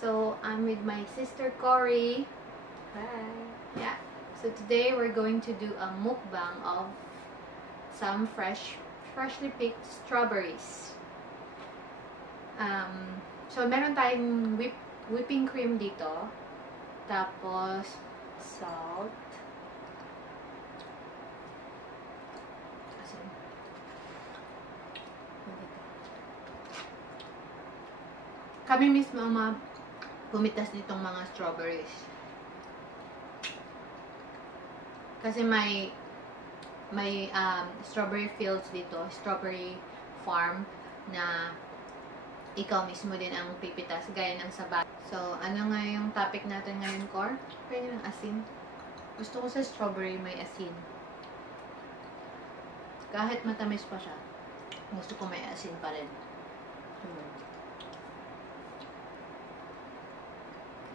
So I'm with my sister Cory. Hi. Yeah. So today we're going to do a mukbang of some freshly picked strawberries. So meron tayong whipping cream dito. Tapos Salt. asin. Kami mismo ang pumitas nitong mga strawberries. Kasi may strawberry fields dito, strawberry farm na ikaw mismo din ang pipitas gaya ng sa. So, ano nga yung topic natin ngayon, Cor? Pwede ng asin. Gusto ko sa strawberry may asin. Kahit matamis pa siya, gusto ko may asin pa rin.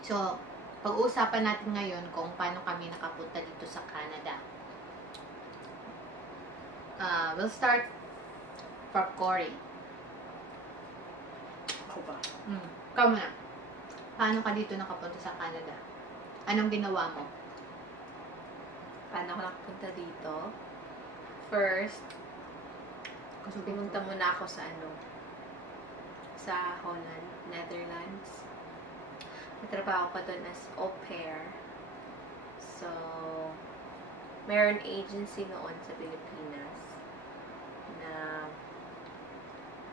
So, pag-uusapan natin ngayon kung paano kami nakapunta dito sa Canada. We'll start from Cory. Ako ba? Ikaw muna. Paano ka dito nakapunta sa Canada? Anong ginawa mo? Paano ako nakapunta dito? First, pumunta muna ako sa Holland, Netherlands. Natrabaho ko doon as au pair. So, mayroon agency noon sa Pilipinas na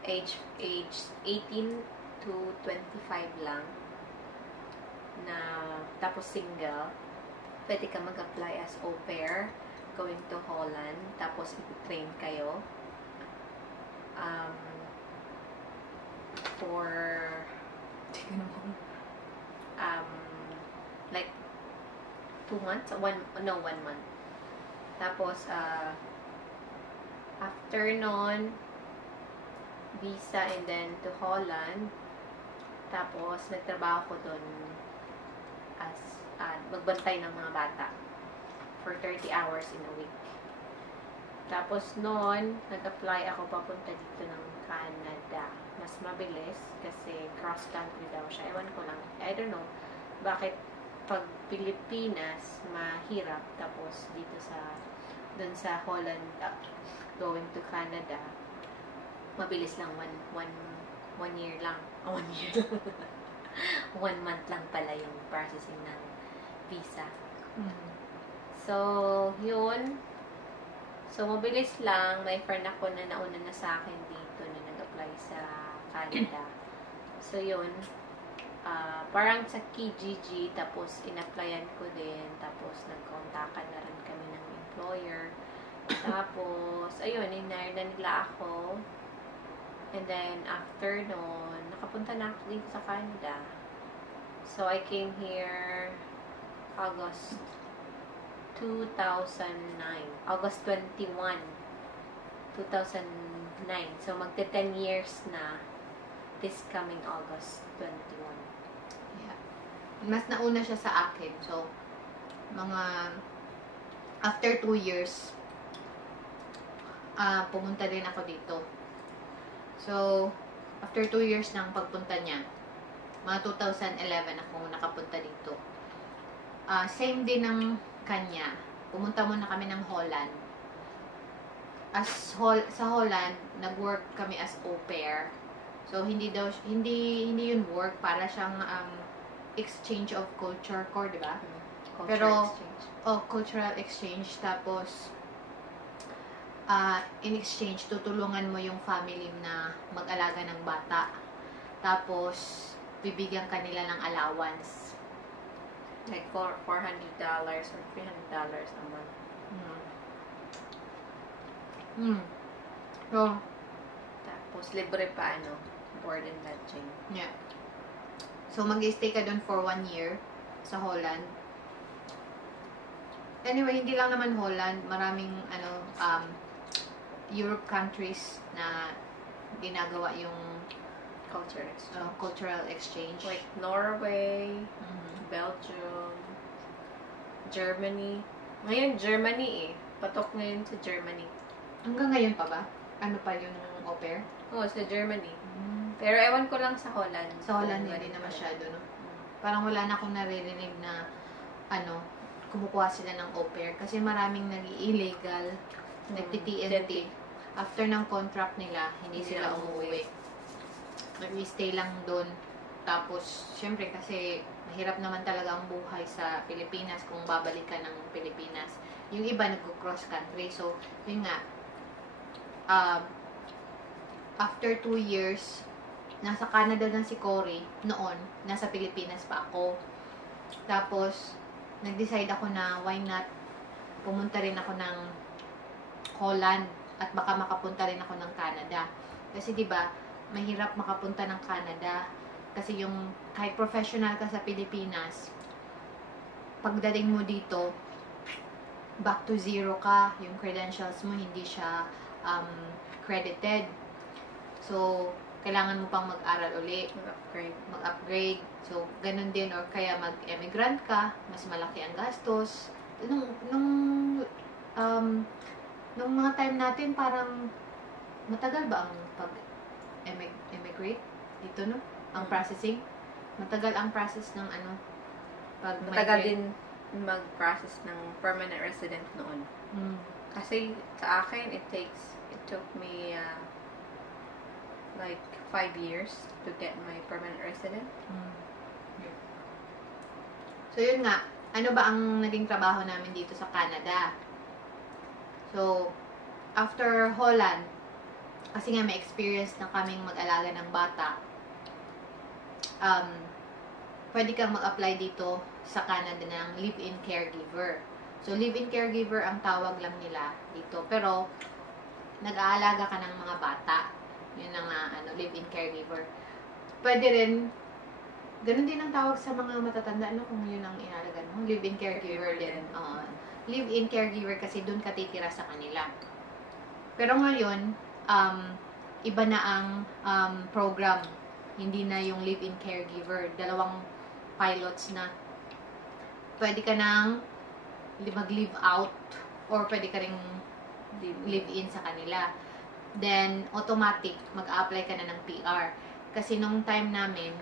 age 18 to 25 lang na tapos single. Pwede ka mag-apply as au pair going to Holland, tapos i-train kayo for like 2 months, 1 month. Tapos after nun, visa and then to Holland. Tapos nagtrabaho ko doon as magbantay ng mga bata for 30 hours in a week. Tapos noon, nag-apply ako papunta dito ng Canada. Mas mabilis kasi cross-country daw siya. Ewan ko lang. I don't know bakit pag Pilipinas mahirap, tapos dito dun sa Holland going to Canada mabilis lang. One year lang. 1 year. 1 month lang pala yung processing ng visa. So, yun. So, mabilis lang. May friend ako na nauna na sa akin dito na nag-apply sa Canada. So, yun. Parang sa Kijiji, tapos in-applyan ko din. Tapos, nag-contactan na rin kami ng employer. Tapos, ayun, in-hire na nila ako. And then, after nun, nakapunta na ako dito sa Canada. So, I came here August 2009. August 21, 2009. So, magte-10 years na this coming August 21. Yeah. Mas nauna siya sa akin. So, after 2 years, pumunta din ako dito. So, after 2 years ng pagpunta niya, mga 2011 ako nakapunta dito. Same din ng kanya. Pumunta muna kami ng Holland. Sa Holland, nag-work kami as au pair. So, hindi yun work, para siyang exchange of culture core, di ba? Exchange. Cultural exchange. Tapos, in exchange, tutulungan mo yung family na mag-alaga ng bata. Tapos, bibigyan kanila ng allowance. Like $400 or $300 a month. So, Tapos, libre pa, board and lodging. yeah. So, mag-stay ka dun for 1 year sa Holland. Anyway, hindi lang naman Holland. Maraming, Europe countries na ginagawa yung cultural exchange. Like Norway, Belgium, Germany. Ngayon, Germany Patok ngayon sa Germany. Hanggang ngayon pa ba? Ano pa yung au pair? Oo, sa Germany. Pero ewan ko lang sa Holland. Sa Holland, hindi na masyado, no? Parang wala na akong naririnig na, kumukuha sila ng au pair. Kasi maraming nag-illegal, nagti-TNT. After ng contract nila, hindi sila umuwi. Nag-stay lang doon. Tapos, syempre kasi mahirap naman talaga ang buhay sa Pilipinas kung babalik ka ng Pilipinas. Yung iba nag-cross country. So, yun nga, after 2 years, nasa Canada na si Cory noon, nasa Pilipinas pa ako. Tapos, nag-decide ako na why not pumunta rin ako ng Holland at baka makapunta rin ako ng Canada. Kasi 'di ba, mahirap makapunta ng Canada kasi yung kahit professional ka sa Pilipinas, pagdating mo dito, back to zero ka, yung credentials mo hindi siya credited. So, kailangan mo pang mag-aral uli, mag-upgrade. So, ganun din, or kaya mag-emigrant ka, mas malaki ang gastos. Nung mga time natin, parang matagal ba ang pag-emigrate dito, no? Ang processing? Matagal ang process ng matagal din mag-process ng permanent resident noon. Kasi sa akin, it took me like 5 years to get my permanent resident. So, yun nga. Ano ba ang naging trabaho namin dito sa Canada? So, after Holland, kasi nga may experience na kaming mag-alaga ng bata, pwede kang mag-apply dito sa Canada ng live-in caregiver. So, live-in caregiver ang tawag lang nila dito. Pero, nag-aalaga ka ng mga bata. Yun ang live-in caregiver. Pwede rin, ganun din ang tawag sa mga matatanda, kung yun ang inalagan mo. Live-in caregiver din. Live-in caregiver kasi dun ka titira sa kanila. Pero ngayon, iba na ang program. Hindi na yung live-in caregiver. 2 pilots na. Pwede ka nang mag-live out or pwede ka ring live-in sa kanila. Then, automatic, mag-apply ka na ng PR. Kasi nung time namin,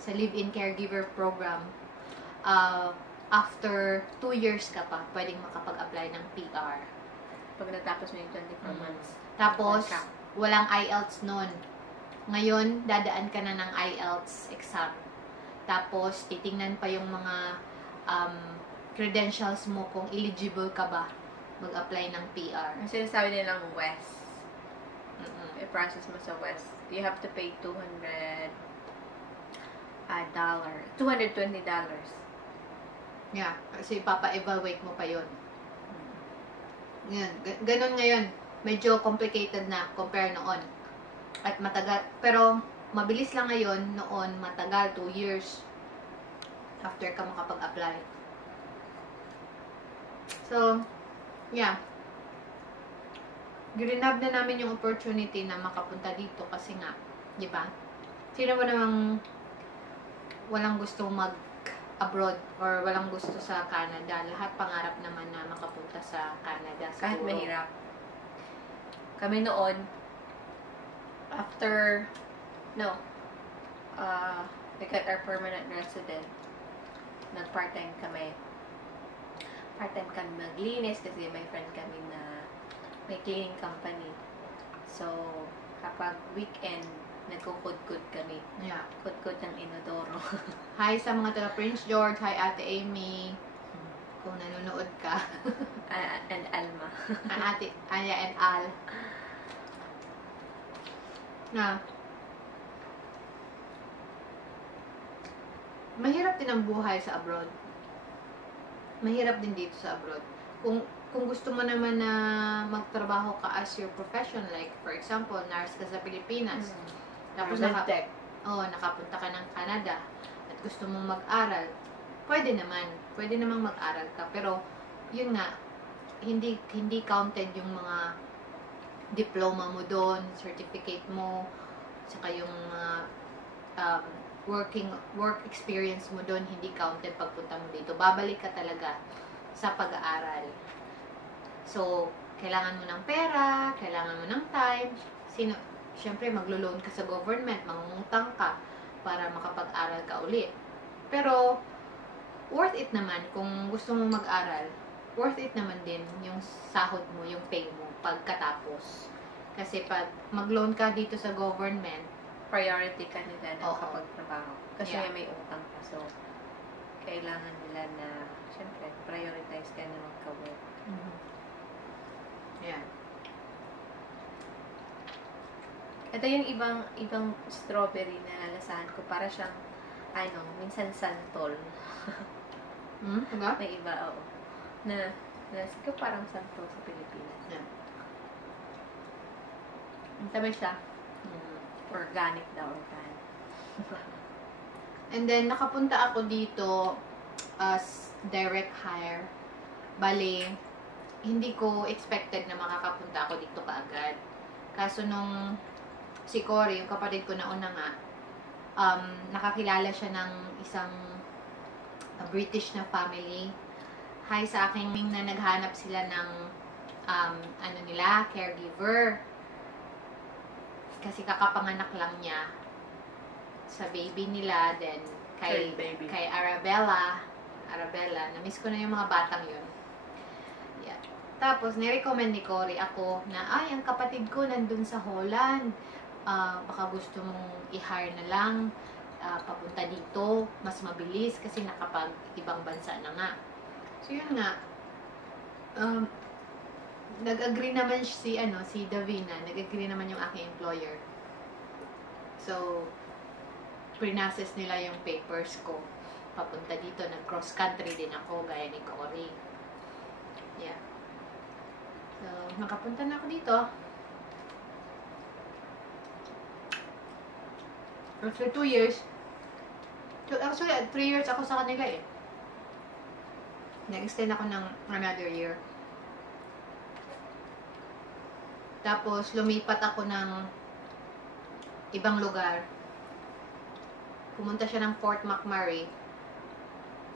sa live-in caregiver program, after 2 years ka pa, pwedeng makapag-apply ng PR. Pag natapos mo yung 24 months. Tapos, walang IELTS nun. Ngayon, dadaan ka na ng IELTS exam. Tapos, titingnan pa yung mga credentials mo kung eligible ka ba mag-apply ng PR. Ang sinasabi nilang West. I-process mo sa West. You have to pay $220. Yeah, kasi papa-evaluate mo pa yun. Yan. Ganon ngayon. Medyo complicated na compare noon. At matagal. Pero, mabilis lang ngayon. Noon, matagal. 2 years after ka makapag-apply. So, yeah. Grinab na namin yung opportunity na makapunta dito kasi nga, di ba? Sino ba namang walang gusto mag-abroad or walang gusto sa Canada? Lahat pangarap naman na makapunta sa Canada. Kahit siguro. mahirap. Kami noon, after, we got our permanent resident, nag-part-time kami. Part-time kami maglinis kasi may friend kami na may cleaning company. So, kapag weekend, nagkukudkud kami. Yeah. Kudkud ng inodoro. Hi sa mga taga Prince George. Hi Ate Amy. Kung nanonood ka. And Alma. Ate Aya and Al. Na, mahirap din ang buhay sa abroad. Mahirap din dito sa abroad. Kung gusto mo naman na magtrabaho ka as your profession, like for example, nurse ka sa Pilipinas, tapos nakapunta ka ng Canada at gusto mong mag-aral, pwede namang mag-aral ka, pero yun nga, hindi counted yung mga diploma mo doon, certificate mo, saka yung work experience mo doon, hindi counted pagpunta mo dito. Babalik ka talaga sa pag-aaral. So, kailangan mo ng pera, kailangan mo ng time. Siyempre, maglo-loan ka sa government, mangungutang ka para makapag-aral ka uli. Pero, worth it naman kung gusto mo mag-aral. Worth it naman din yung sahod mo, yung pay mo pagkatapos. Kasi pag mag-loan ka dito sa government, Priority ka nila na Oo. makapagtrabaho. Kasi Yeah. may utang ka. So, kailangan nila na, syempre, prioritize ka na magka-work. Yan. Ito yung ibang strawberry na nalasahan ko. Para siyang, minsan santol. Diba? May iba, oo. Nalasahan ko parang santol sa Pilipinas. Yan. Ang tabi siya. Organic daw, organic. And then, nakapunta ako dito as direct hire. Bali, hindi ko expected na makakapunta ako dito kaagad. Kaso nung si Cory, yung kapatid ko na una nga, nakakilala siya ng isang British na family. Hi sa akin na naghanap sila ng caregiver. Kasi kakapanganak lang niya sa baby nila, then Third baby. kay Arabella, na-miss ko na yung mga batang yun. Yeah. Tapos, nirecommend ni Cory ako na, ang kapatid ko nandun sa Holland. Baka gusto mong i-hire na lang, papunta dito, mas mabilis kasi nakapag-ibang bansa na nga. So, yun nga. Nag-agree naman si Davina, nag-agree naman yung aking employer. So, pre-process nila yung papers ko. Papunta dito, nag-cross country din ako, gaya ni Cory. Yeah. So, nakapunta na ako dito. After 2 years, actually, 3 years ako sa kanila eh. Nag-extend ako ng another year. Tapos, lumipat ako ng ibang lugar. Pumunta siya ng Fort McMurray.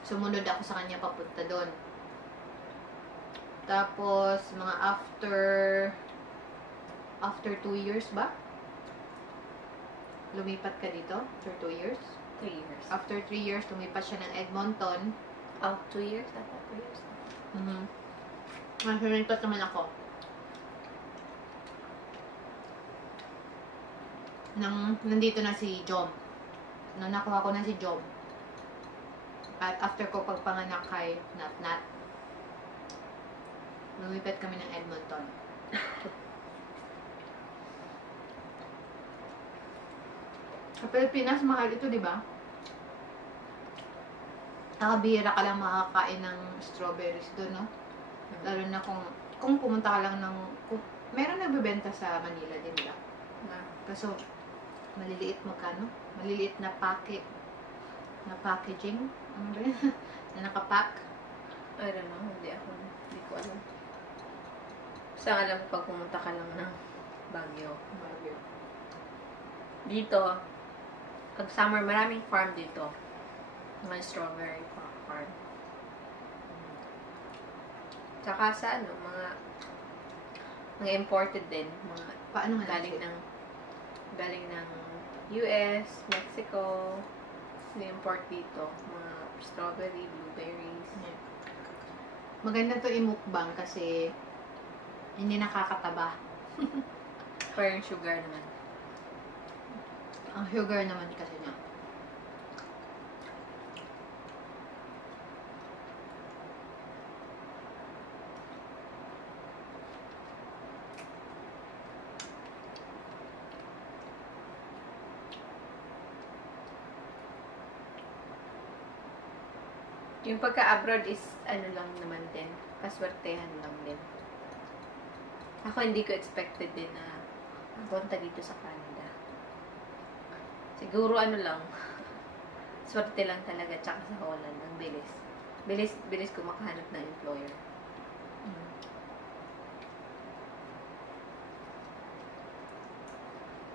Sumunod ako sa kanya papunta doon. Tapos, mga after 2 years ba? Lumipat ka dito? After 2 years? 3 years. After 3 years, lumipat siya ng Edmonton. 2 years? Dapat 2 years. Lumipat naman ako. Nandito na si Jom. Nakuha ko na si Jom. At after ko pagpanganak kay Nat, lumipat kami ng Edmonton. Sa Pilipinas, mahal ito, di ba? Nakabihira ka lang makakain ng strawberries doon, no? Lalo na kung pumunta ka lang meron nagbebenta sa Manila din, di ba? Kaso, maliliit magkano? Maliliit na packaging. Ano ba yun? Na nakapack. I don't know. Hindi ko alam. Basta alam ko pag pumunta ka lang ng Baguio. Dito, pag summer, maraming farm dito. Mga strawberry farm. Tsaka sa mga imported din. Paano nga Galing ng US, Mexico, na-import dito. Mga strawberry, blueberries. Maganda to i-mukbang kasi hindi nakakataba. Pero yung sugar naman. Ang sugar naman kasi niya. Yung pagka-abroad is, lang naman din. Kaswertehan lang din. Ako hindi ko expected din na punta dito sa Canada. Siguro lang, swerte lang talaga, tsaka sa Holland, ang bilis. Bilis ko makahanap ng employer.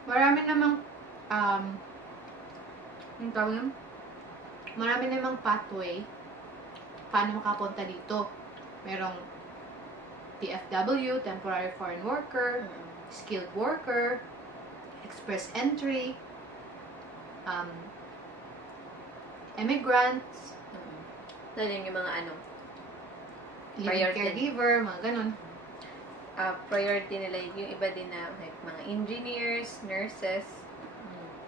Marami namang yung tawag nun? Marami namang pathway paano makapunta dito. Merong TFW, Temporary Foreign Worker, Skilled Worker, Express Entry, immigrants, Lalo yung mga living Priority. caregiver, mga ganun. priority nila yung iba din na like mga engineers, nurses,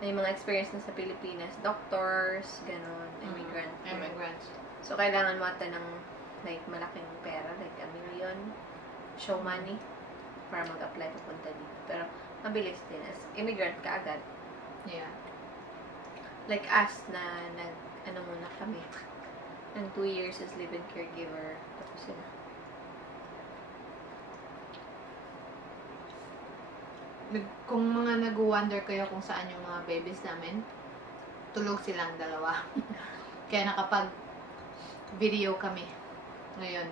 may mga experience na sa Pilipinas, doctors, ganun, immigrant. Immigrants. So, kailangan mo ata ng like malaking pera, like $1 million, show money, para mag-apply papunta dito. Pero, mabilis din. As immigrant ka agad. Yeah. Like us na muna kami. Ng 2 years as live-in caregiver. Tapos yun. Kung mga nag-wonder kayo kung saan yung mga babies namin, tulog silang dalawa. Kaya nakapag-video kami ngayon.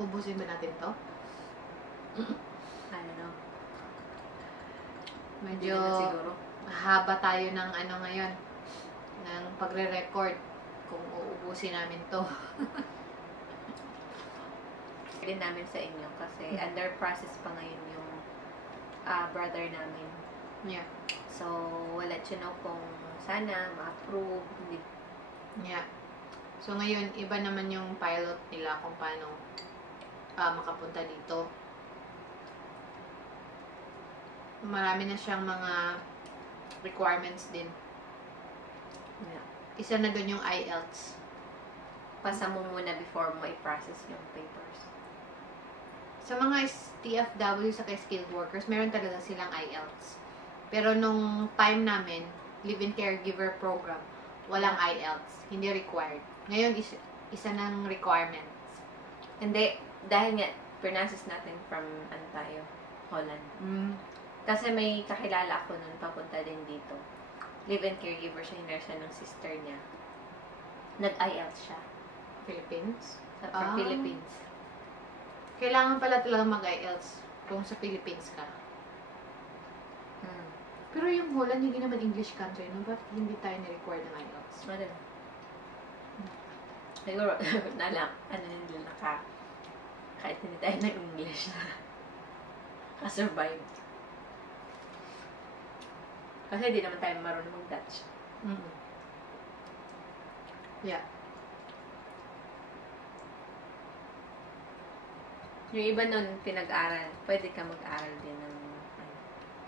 Ubusin ba natin to? I don't know. Hindi Medyo naman siguro. haba tayo ng ngayon, ng pagre-record kung uubusin namin to. Din namin sa inyo kasi under process pa ngayon yung brother namin. Yeah. So, we'll let you know kung sana ma-approve. Hindi. Yeah. So, ngayon, iba naman yung pilot nila kung paano makapunta dito. Marami na siyang mga requirements din. Yeah. Isa na dun yung IELTS. Pasa mo muna before mo i-process yung papers. Sa mga TFW sa skilled workers, meron talaga silang IELTS. Pero nung time namin, live-in caregiver program, walang IELTS. Hindi required. Ngayon, isa ng requirements. Hindi, dahil nga, pinasis natin from, Holland. Kasi may kakilala ako nun, papunta din dito. Live-in caregiver siya, hindi siya ng sister niya. Nag-IELTS siya. Philippines? From Philippines. Kailangan pala talaga mag-IELTS kung sa Philippines ka. Pero yung Holland, hindi naman English country, no? Bakit hindi tayo ni-require ng IELTS? Ano? Siguro, na lang, hindi kahit hindi tayo ng English na ka-survive. Kasi hindi naman tayo marunong mag-Dutch. Yeah. Yung iba nun pinag-aral, pwede ka mag-aral din ng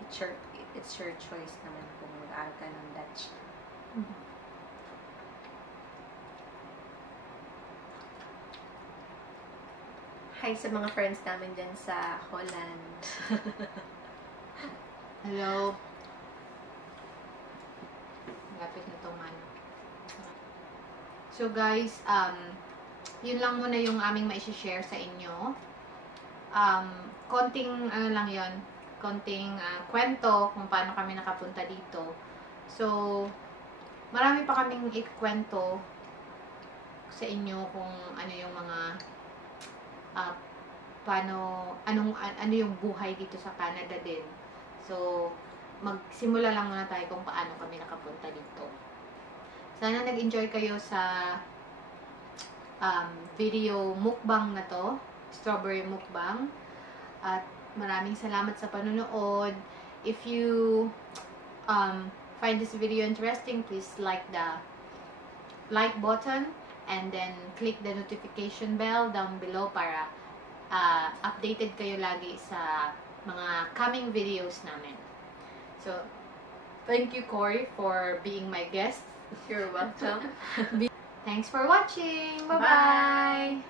it's your choice naman kung mag-aral ka ng Dutch. Hi sa mga friends namin dyan sa Holland. Hello. Lapit na tong So guys, yun lang muna yung aming mai-share sa inyo. Konting lang yun, konting kwento kung paano kami nakapunta dito. So, marami pa kaming ikwento sa inyo kung ano yung mga ano yung buhay dito sa Canada din. So, magsimula lang muna tayo kung paano kami nakapunta dito. Sana nag-enjoy kayo sa video mukbang na to, strawberry mukbang. At maraming salamat sa panonood. If you find this video interesting, please like the like button and then click the notification bell down below para updated kayo lagi sa mga coming videos namin. So, thank you, Cory, for being my guest. You're welcome. Thanks for watching. Bye-bye!